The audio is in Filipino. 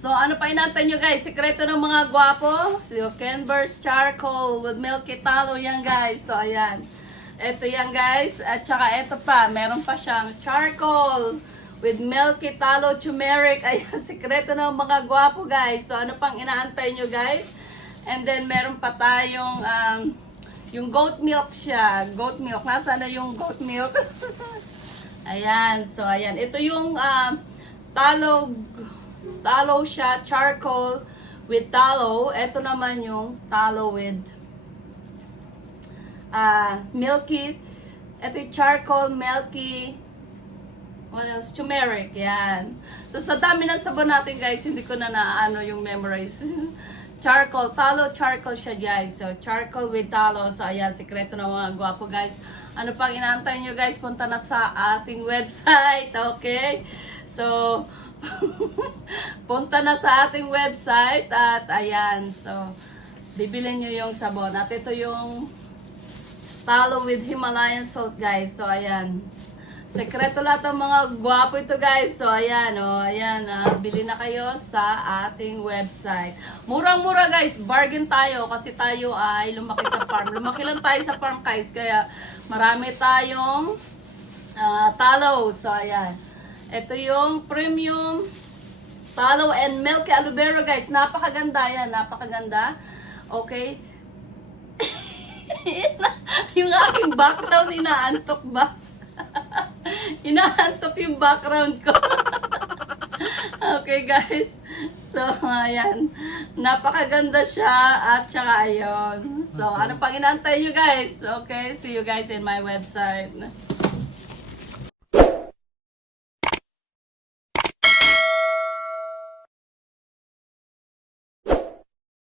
So, ano pa inaantay nyo guys? Sekreto ng mga gwapo. So, Kenver's Charcoal with Milky Talo yan guys. So, ayan. Ito yan guys. At saka ito pa. Meron pa siyang charcoal with Milky Talo Turmeric. Ayan, sekreto ng mga gwapo guys. So, ano pang inaantay nyo guys? And then, meron pa tayong yung goat milk siya. Goat milk. Nasaan na yung goat milk? Ayan. So, ayan. Ito yung talo siya, charcoal with talo. Ito naman yung talo with milky. Ito yung charcoal, milky, what else? Turmeric. Yan. So, sa dami ng sabon natin, guys, hindi ko na naano yung memorize. Charcoal, talo, charcoal siya, guys. So, charcoal with talo. So, ayan, sekreto ng mga gwapo, guys. Ano pang inaantay nyo, guys? Punta na sa ating website, okay? So, punta na sa ating website at ayan, so bibilin nyo yung sabon at ito yung talo with Himalayan salt guys. So ayan, sekreto lahat ng mga gwapo ito guys. So ayan, ayan, bili na kayo sa ating website. Murang-mura guys, bargain tayo kasi tayo ay lumaki sa farm. Lumaki lang tayo sa farm guys, kaya marami tayong talo. So ayan, ito yung premium talo and milky aloe vera guys. Napakaganda yan. Napakaganda. Okay. Yung aking background, inaantok ba? Inaantok yung background ko. Okay guys. So, ayan. Napakaganda siya. At saka ayun. So, ano pang inaantay nyo guys? Okay. See you guys in my website.